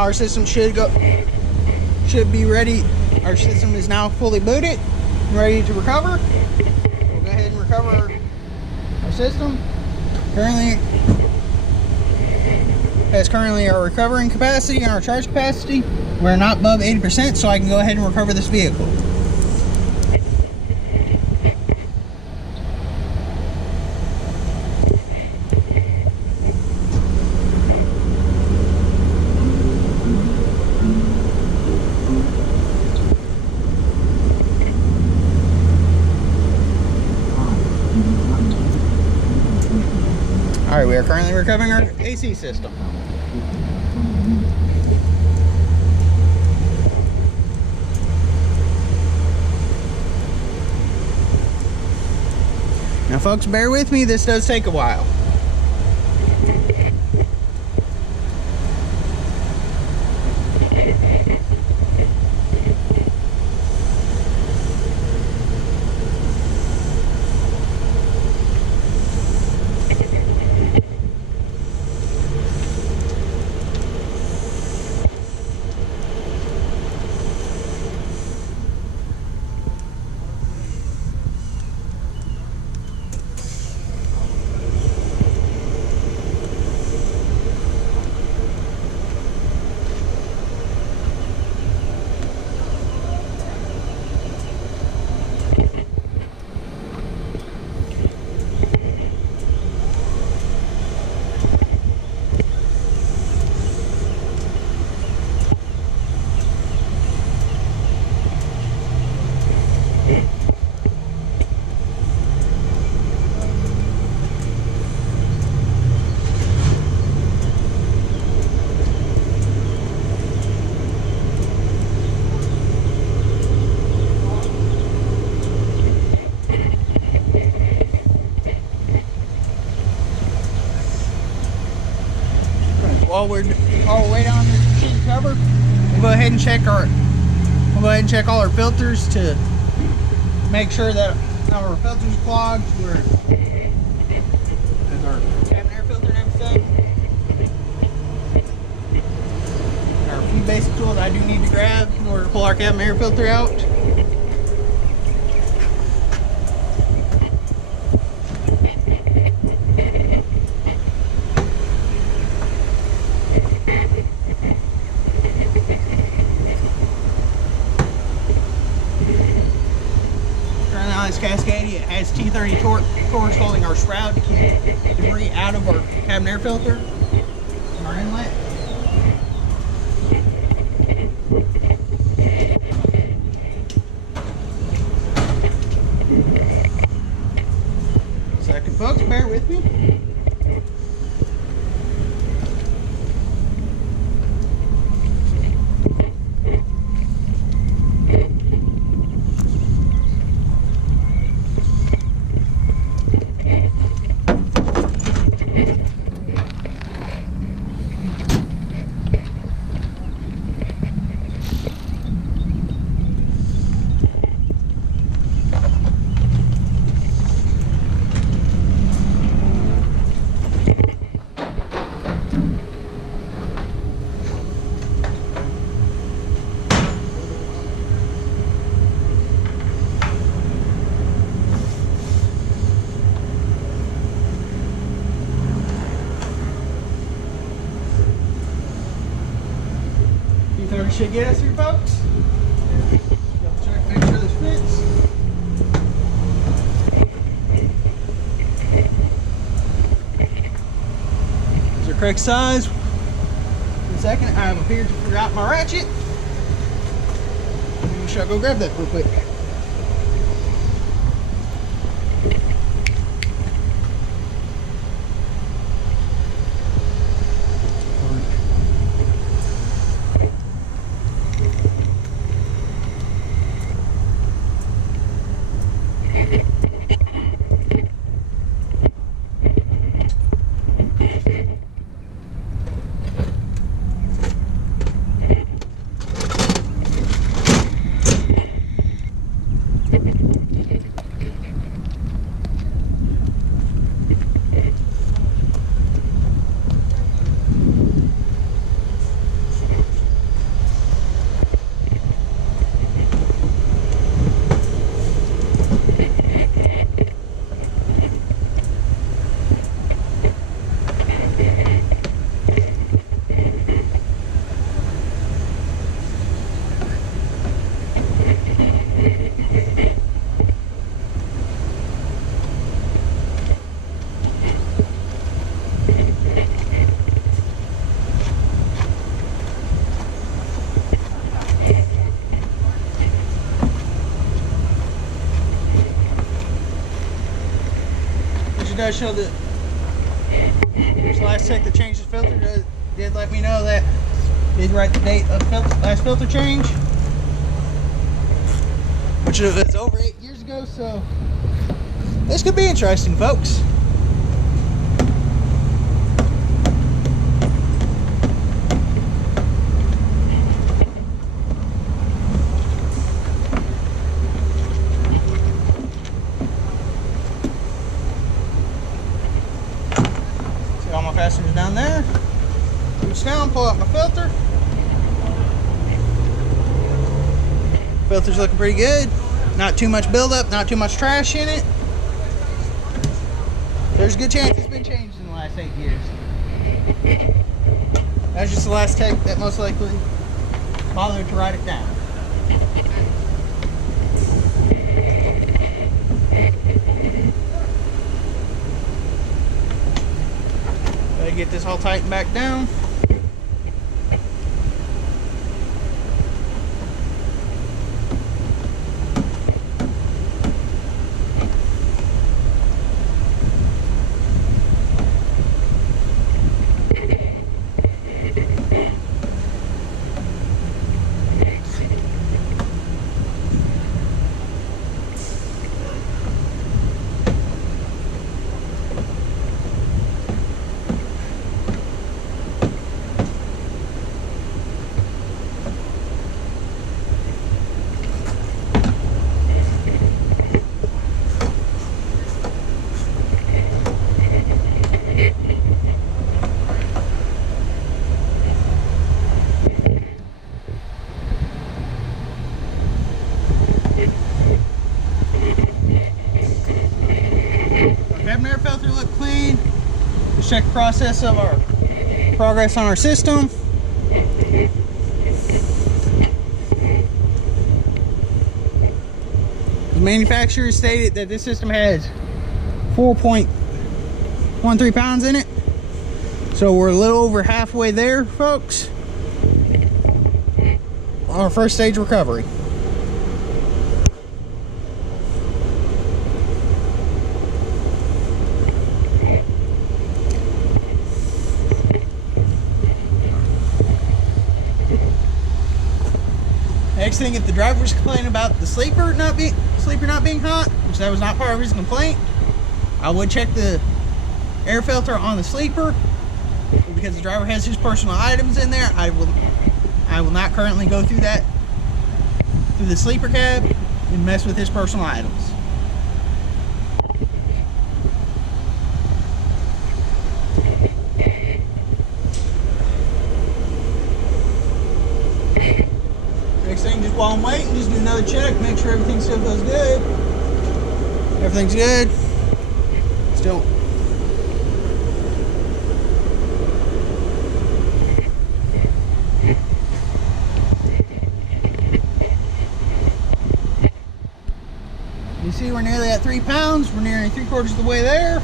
Now our system should be ready. Our system is now fully booted and ready to recover. We'll go ahead and recover our system. Currently our recovering capacity and our charge capacity, we're not above 80%, so I can go ahead and recover this vehicle. Alright, we are currently recovering our AC system. Now folks, bear with me, this does take a while. While we're all the way down this machine cover, we'll go ahead and check all our filters to make sure that our filters clogged. There's our cabin air filter and everything. There are a few basic tools I do need to grab in order to pull our cabin air filter out. Cascade, it has T30 torch holding our shroud to keep debris out of our cabin air filter and our inlet. Second, folks, bear with me. Should get us here, folks. Double check, make sure this fits. It's the correct size. In a second, I have appeared to forgot my ratchet. We shall go grab that real quick. does show that this last tech that changed the filter did let me know that did write the date of last filter change, which was over 8 years ago. So this could be interesting, folks. All my fasteners down there. Reach down, pull out my filter. Filter's looking pretty good. Not too much buildup, not too much trash in it. There's a good chance it's been changed in the last 8 years. That's just the last tech that most likely bothered to write it down. Get this all tightened back down. Air filter look clean. Let's check the process of our progress on our system. The manufacturer stated that this system has 4.13 pounds in it. So we're a little over halfway there, folks, on our first stage recovery. Next thing, if the driver was complaining about the sleeper not being hot, which that was not part of his complaint, I would check the air filter on the sleeper. But because the driver has his personal items in there, I will not currently go through the sleeper cab and mess with his personal items. Next thing, just while I'm waiting, just do another check, make sure everything still feels good. Everything's good. Still. You see, we're nearly at 3 pounds. We're nearly 3/4 of the way there.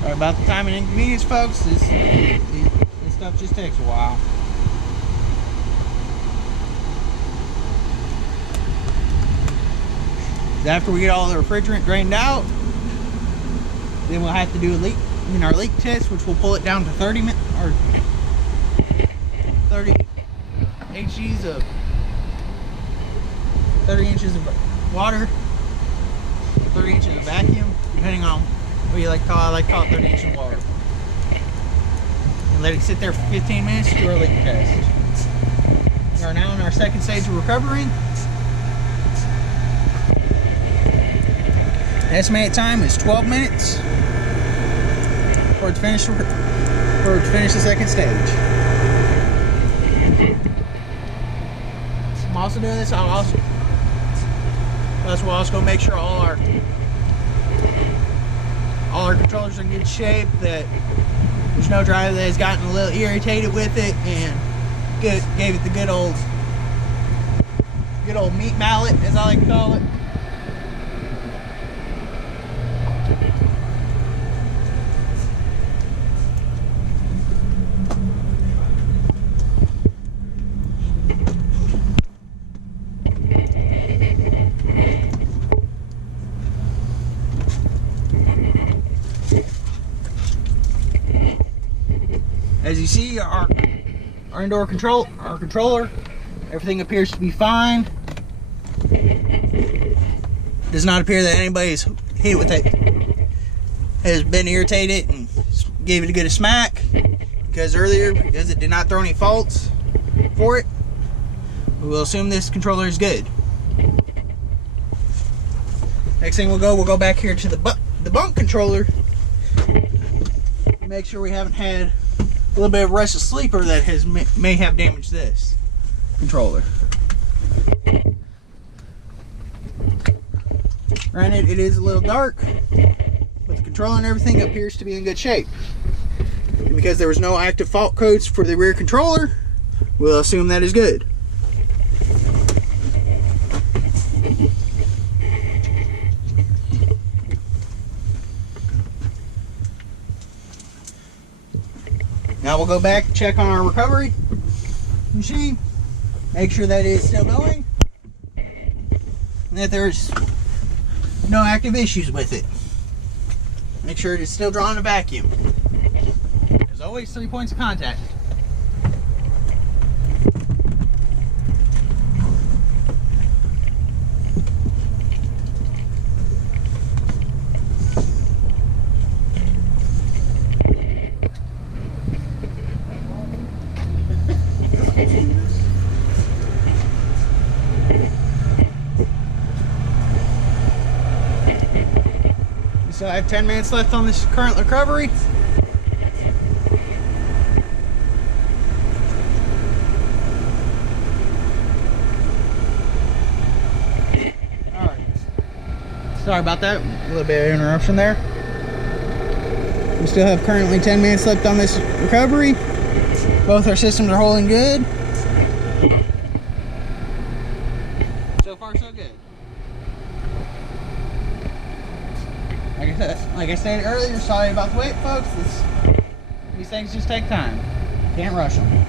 Sorry about the time and inconvenience, folks. This stuff just takes a while. After we get all the refrigerant drained out, then we'll have to do our leak test, which will pull it down to 30 HGs of 30 inches of water, 30 inches of vacuum, depending on what you like to call it. I like to call it 30 inches of water. And let it sit there for 15 minutes to do our leak test. We are now in our second stage of recovery. The estimated time is 12 minutes for it to finish the second stage. I'm also doing this. Plus, we'll also go make sure all our controllers are in good shape, that there's no driver that has gotten a little irritated with it and gave it the good old meat mallet, as I like to call it. As you see, our indoor controller, everything appears to be fine. Does not appear that anybody's hit with it has been irritated and gave it a good smack, because it did not throw any faults for it, we will assume this controller is good. Next thing we'll go back here to the bunk controller, make sure we haven't had a little bit of restless sleeper that may have damaged this controller. Granted, it is a little dark, but the controller and everything appears to be in good shape. And because there was no active fault codes for the rear controller, we'll assume that is good. Now we'll go back and check on our recovery machine, make sure that it is still going, and that there's no active issues with it. Make sure it is still drawing a vacuum. There's always 3 points of contact. So I have 10 minutes left on this current recovery. Alright. Sorry about that. A little bit of interruption there. We still have currently 10 minutes left on this recovery. Both our systems are holding good. So far, so good. Like I said earlier, sorry about the wait, folks. These things just take time. Can't rush them.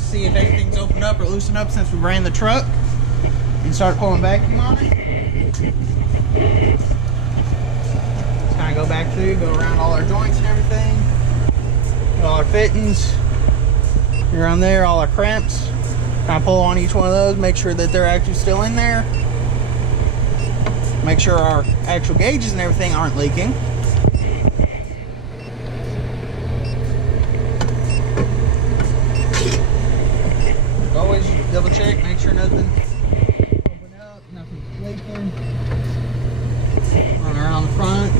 See if anything's opened up or loosened up since we ran the truck and started pulling vacuum on it. Just kind of go back through, go around all our joints and everything, all our fittings, around there, all our cramps. Kind of pull on each one of those, make sure that they're actually still in there. Make sure our actual gauges and everything aren't leaking. Always double check, make sure nothing's open up, nothing's leaking. Run around the front.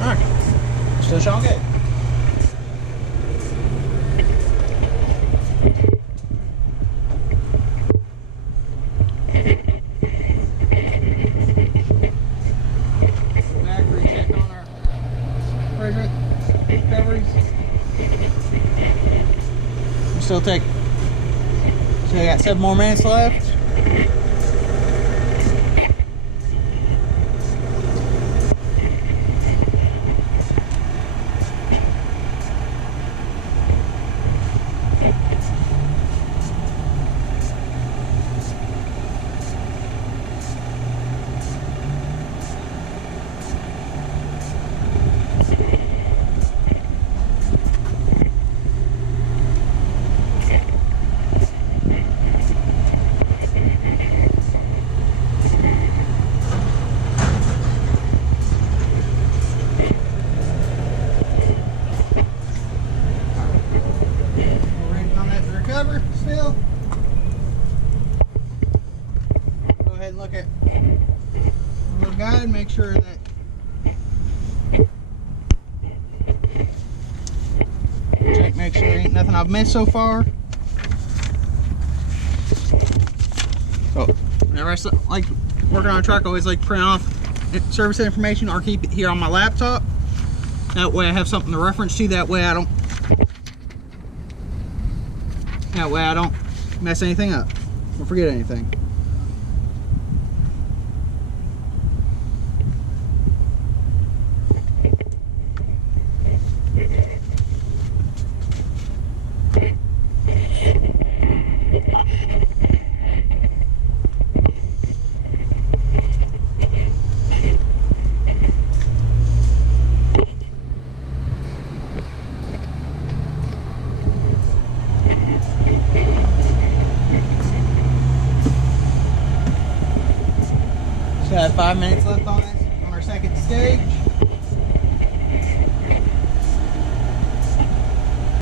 Alright, still showing good. Recoveries. still take, so I got 7 more minutes left. Still, go ahead and look at the little guide, make sure that make sure there ain't nothing I've missed so far. So whenever I like working on a truck, I always like to print off service information or keep it here on my laptop. That way I have something to reference to, that way I don't mess anything up or forget anything. Still have 5 minutes left on this, on our second stage.